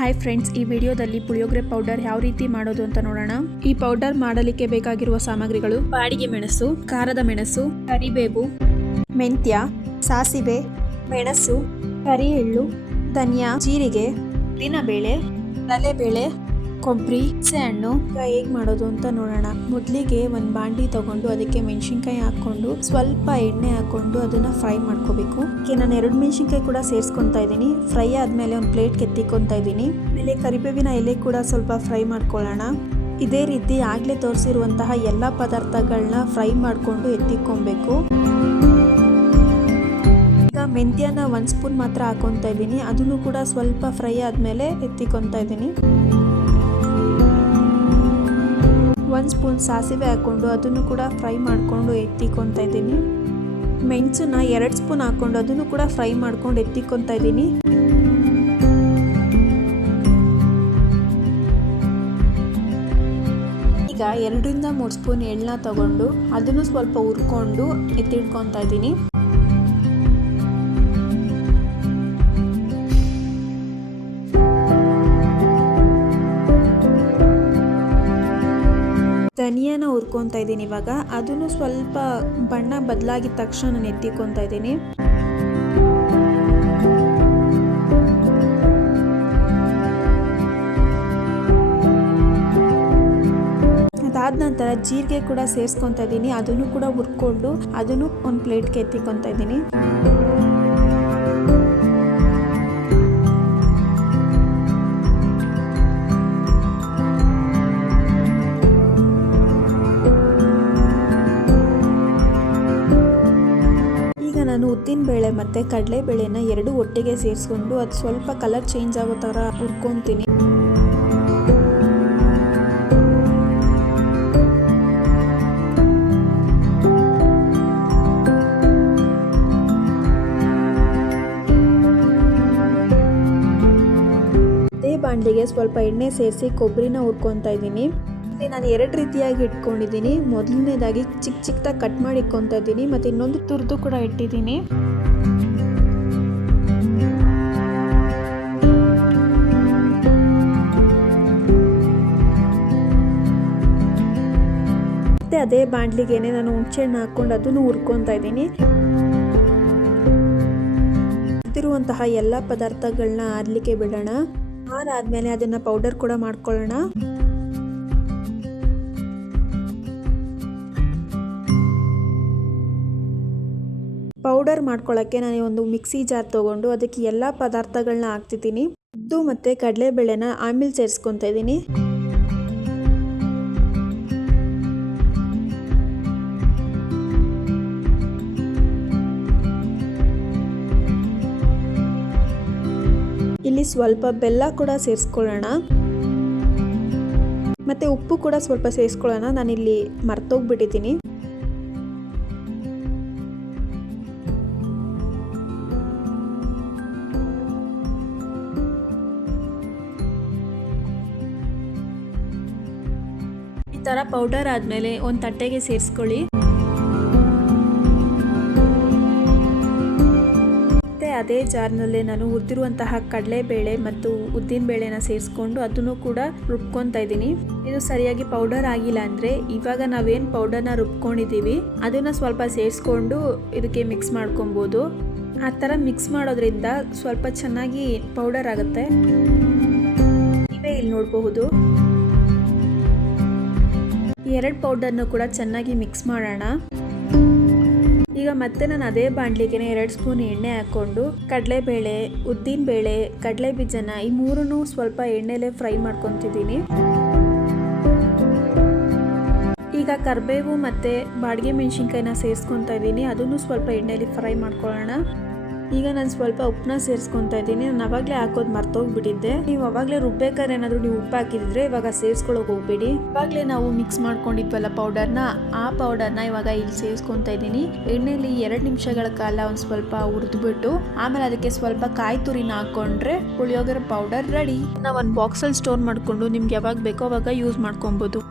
Hi friends, ಈ ವಿಡಿಯೋದಲ್ಲಿ puliyogare powder ಯಾವ ರೀತಿ ಮಾಡೋದು ಅಂತ ನೋಡೋಣ. ಈ ಪೌಡರ್ ಮಾಡಲಿಕ್ಕೆ ಬೇಕಾಗಿರುವ ಸಾಮಗ್ರಿಗಳು: ಬಾಡಿಗೆ ಮೆಣಸು, ಖಾರದ ಮೆಣಸು, ಕರಿಬೇವು, ಮೆಂತ್ಯ, ಸಾಸಿವೆ, ಮೆಣಸು, ಕರಿ ಎಳ್ಳು, ಧನಿಯಾ, ಜೀರಿಗೆ, ಉದ್ದಿನಬೇಳೆ, ಕಡಲೆಬೇಳೆ, ಕೊಬ್ಬರಿ, ಹಣ್ಣು. ಹೇಗ್ ಮಾಡೋದು ಅಂತ ನೋಡೋಣ. ಮೊದಲಿಗೆ ಒಂದು ಬಾಂಡಿ ತಗೊಂಡು ಅದಕ್ಕೆ ಮೆಣಸಿನ್ಕಾಯಿ ಹಾಕೊಂಡು ಸ್ವಲ್ಪ ಎಣ್ಣೆ ಹಾಕೊಂಡು ಅದನ್ನ ಫ್ರೈ ಮಾಡ್ಕೋಬೇಕು. ನಾನು 2 ಮೆಣಸಿನ್ಕಾಯಿ ಕೂಡ ಸೇರಿಸ್ಕೊಂತಾ ಇದ್ದೀನಿ. ಫ್ರೈ ಆದ್ಮೇಲೆ ಒಂದು ಪ್ಲೇಟ್ಗೆ ಎತ್ತಿಕೊಂತಾ ಇದ್ದೀನಿ. ಆಮೇಲೆ ಕರಿಬೇವಿನ ಎಲೆ ಕೂಡ ಸ್ವಲ್ಪ ಫ್ರೈ ಮಾಡ್ಕೊಳ್ಳೋಣ. ಇದೇ ರೀತಿ ಆಗ್ಲೇ ತೋರಿಸಿರುವಂತಹ ಎಲ್ಲ ಪದಾರ್ಥಗಳನ್ನ ಫ್ರೈ ಮಾಡ್ಕೊಂಡು ಎತ್ತಿಕೊಬೇಕು. ಈಗ ಮೆಂತ್ಯನ 1 ಸ್ಪೂನ್ ಮಾತ್ರ ಹಾಕೊಂತಾ ಇದ್ದೀನಿ. ಅದನ್ನು ಕೂಡ ಸ್ವಲ್ಪ ಫ್ರೈ ಆದ್ಮೇಲೆ ಎತ್ತಿಕೊಂತಾ ಇದ್ದೀನಿ. 1 ಸ್ಪೂನ್ ಸಾಸಿವೆ ಹಾಕೊಂಡು ಅದನ್ನು ಕೂಡ ಫ್ರೈ ಮಾಡಿಕೊಂಡು ಎತ್ತಿಕೊತಾ ಇದ್ದೀನಿ. ಮೆಣಸನ್ನ 2 ಸ್ಪೂನ್ ಹಾಕೊಂಡು ಅದನ್ನು ಕೂಡ ಫ್ರೈ ಮಾಡ್ಕೊಂಡು ಎತ್ತಿಕೊತಾ ಇದ್ದೀನಿ. ಈಗ 2 ರಿಂದ 3 ಸ್ಪೂನ್ ಎಳ್ಳನ್ನ ತಗೊಂಡು ಅದನ್ನು ಸ್ವಲ್ಪ ಹುರ್ಕೊಂಡು ಎತ್ತಿಟ್ಕೊತಾ ಇದ್ದೀನಿ. ಧನಿಯಾನ ಹುರ್ಕೊತಾ ಇದ್ದೀನಿ. ಇವಾಗ ಅದನ್ನು ಸ್ವಲ್ಪ ಬಣ್ಣ ಬದಲಾಗಿದ ತಕ್ಷಣ ನಾನು ಎತ್ತಿಕೊತಾ ಇದ್ದೀನಿ. ಅದಾದ ನಂತರ ಜೀರಿಗೆ ಕೂಡ ಸೇರಿಸ್ಕೊತಾ ಇದ್ದೀನಿ. ಅದನ್ನು ಕೂಡ ಹುರ್ಕೊಂಡು ಅದನ್ನು ಒಂದು ಪ್ಲೇಟ್ಗೆ ಎತ್ತಿಕೊತಾ ಇದ್ದೀನಿ. ನಾನು ಉದ್ದಿನ ಬೇಳೆ ಮತ್ತು ಕಡಲೆಬೇಳೆನ 2 ಒಟ್ಟಿಗೆ ಸೇರಿಸ್ಕೊಂಡು ಅದು ಸ್ವಲ್ಪ ಕಲರ್ ಚೇಂಜ್ ಆಗೋ ಥರ ಹುರ್ಕೊತೀನಿ. ಅದೇ ಬಾಣಲಿಗೆ ಸ್ವಲ್ಪ ಎಣ್ಣೆ ಸೇರಿಸಿ ಕೊಬ್ಬರಿನ ಹುರ್ಕೊತಾ ಇದ್ದೀನಿ. ನಾನು 2 ರೀತಿಯಾಗಿ ಇಟ್ಕೊಂಡಿದ್ದೀನಿ. ಮೊದಲನೇದಾಗಿ ಚಿಕ್ಕದಾಗಿ ಕಟ್ ಮಾಡಿ ಇಟ್ಕೊತಾ ಇದ್ದೀನಿ ಮತ್ತು ಇನ್ನೊಂದು ತುರಿದು ಕೂಡ ಇಟ್ಟಿದ್ದೀನಿ. ಮತ್ತೆ ಅದೇ ಬಾಣಲಿಗೆನೆ ನಾನು ಹುಣಸೆಹಣ್ಣು ಹಾಕೊಂಡು ಅದನ್ನು ಹುರ್ಕೊತಾ ಇದ್ದೀನಿ. ಇರುವಂತಹ ಎಲ್ಲ ಪದಾರ್ಥಗಳನ್ನ ಆರ್ಲಿಕ್ಕೆ ಬಿಡೋಣ. ಆರಾದ್ಮೇಲೆ ಅದನ್ನ ಪೌಡರ್ ಕೂಡ ಮಾಡ್ಕೊಳ್ಳೋಣ. ಪೌಡರ್ ಮಾಡ್ಕೊಳ್ಳೋಕ್ಕೆ ನಾನು ಒಂದು ಮಿಕ್ಸಿ ಜಾರ್ ತೊಗೊಂಡು ಅದಕ್ಕೆ ಎಲ್ಲ ಪದಾರ್ಥಗಳನ್ನ ಹಾಕ್ತಿದ್ದೀನಿ. ಉದ್ದು ಮತ್ತು ಕಡಲೆಬೇಳೆನ ಆಮೇಲೆ ಸೇರಿಸ್ಕೊತಾ ಇದ್ದೀನಿ. ಇಲ್ಲಿ ಸ್ವಲ್ಪ ಬೆಲ್ಲ ಕೂಡ ಸೇರಿಸ್ಕೊಳ್ಳೋಣ ಮತ್ತು ಉಪ್ಪು ಕೂಡ ಸ್ವಲ್ಪ ಸೇರಿಸ್ಕೊಳ್ಳೋಣ. ನಾನಿಲ್ಲಿ ಮರ್ತೋಗ್ಬಿಟ್ಟಿದ್ದೀನಿ. ಈ ಥರ ಪೌಡರ್ ಆದಮೇಲೆ ಒಂದು ತಟ್ಟೆಗೆ ಸೇರಿಸ್ಕೊಳ್ಳಿ. ಮತ್ತು ಅದೇ ಜಾರ್ನಲ್ಲೇ ನಾನು ಹುರಿದಿರುವಂತಹ ಕಡಲೆಬೇಳೆ ಮತ್ತು ಉದ್ದಿನಬೇಳೆನ ಸೇರಿಸ್ಕೊಂಡು ಅದನ್ನು ಕೂಡ ರುಬ್ಕೊತಾ ಇದ್ದೀನಿ. ಇದು ಸರಿಯಾಗಿ ಪೌಡರ್ ಆಗಿಲ್ಲ ಅಂದರೆ ಇವಾಗ ನಾವೇನು ಪೌಡರ್ನ ರುಬ್ಕೊಂಡಿದ್ದೀವಿ ಅದನ್ನು ಸ್ವಲ್ಪ ಸೇರಿಸ್ಕೊಂಡು ಇದಕ್ಕೆ ಮಿಕ್ಸ್ ಮಾಡ್ಕೊಬೋದು. ಆ ಥರ ಮಿಕ್ಸ್ ಮಾಡೋದ್ರಿಂದ ಸ್ವಲ್ಪ ಚೆನ್ನಾಗಿ ಪೌಡರ್ ಆಗುತ್ತೆ. ನೀವೇ ಇಲ್ಲಿ ನೋಡಬಹುದು. 2 ಪೌಡರ್ನು ಕೂಡ ಚೆನ್ನಾಗಿ ಮಿಕ್ಸ್ ಮಾಡೋಣ. ಈಗ ಮತ್ತೆ ನಾನು ಅದೇ ಬಾಣಲಿಗೆ 2 ಸ್ಪೂನ್ ಎಣ್ಣೆ ಹಾಕ್ಕೊಂಡು ಕಡಲೆಬೇಳೆ, ಉದ್ದಿನಬೇಳೆ, ಕಡಲೆ ಬೀಜನ ಈ 3 ಸ್ವಲ್ಪ ಎಣ್ಣೆಲೆ ಫ್ರೈ ಮಾಡ್ಕೊತಿದ್ದೀನಿ. ಈಗ ಕರಿಬೇವು ಮತ್ತು ಬಾಡಿಗೆ ಮೆಣಸಿನ್ಕಾಯಿನ ಸೇರಿಸ್ಕೊತಾ ಇದ್ದೀನಿ. ಅದನ್ನು ಸ್ವಲ್ಪ ಎಣ್ಣೆಲಿ ಫ್ರೈ ಮಾಡ್ಕೊಳ್ಳೋಣ. ಈಗ ನಾನು ಸ್ವಲ್ಪ ಉಪ್ಪನ್ನ ಸೇರಿಸ್ಕೊತಾ ಇದ್ದೀನಿ. ನಾನು ಅವಾಗಲೇ ಹಾಕೋದು ಮರ್ತೋಗ್ಬಿಟ್ಟಿದ್ದೆ. ನೀವು ಅವಾಗಲೇ ರುಬ್ಬೇಕಾದ್ರೆ ಏನಾದರೂ ನೀವು ಉಪ್ಪು ಹಾಕಿದ್ರೆ ಇವಾಗ ಸೇರಿಸ್ಕೊಳ್ಳೋಕೆ ಹೋಗ್ಬೇಡಿ. ಇವಾಗಲೇ ನಾವು ಮಿಕ್ಸ್ ಮಾಡ್ಕೊಂಡಿದ್ವಲ್ಲ ಪೌಡರ್ನ, ಆ ಪೌಡರ್ನ ಇವಾಗ ಇಲ್ಲಿ ಸೇರಿಸ್ಕೊತಾ ಇದ್ದೀನಿ. ಎಣ್ಣೆಲಿ 2 ನಿಮಿಷಗಳ ಕಾಲ ಒಂದು ಸ್ವಲ್ಪ ಹುರಿದ್ಬಿಟ್ಟು ಆಮೇಲೆ ಅದಕ್ಕೆ ಸ್ವಲ್ಪ ಕಾಯಿ ತುರಿನ ಹಾಕೊಂಡ್ರೆ ಪುಳಿಯೋಗರೆ ಪೌಡರ್ ರೆಡಿ. ನಾವು ಒಂದು ಬಾಕ್ಸಲ್ಲಿ ಸ್ಟೋರ್ ಮಾಡಿಕೊಂಡು ನಿಮ್ಗೆ ಯಾವಾಗ ಬೇಕೋ ಅವಾಗ ಯೂಸ್ ಮಾಡ್ಕೊಬೋದು.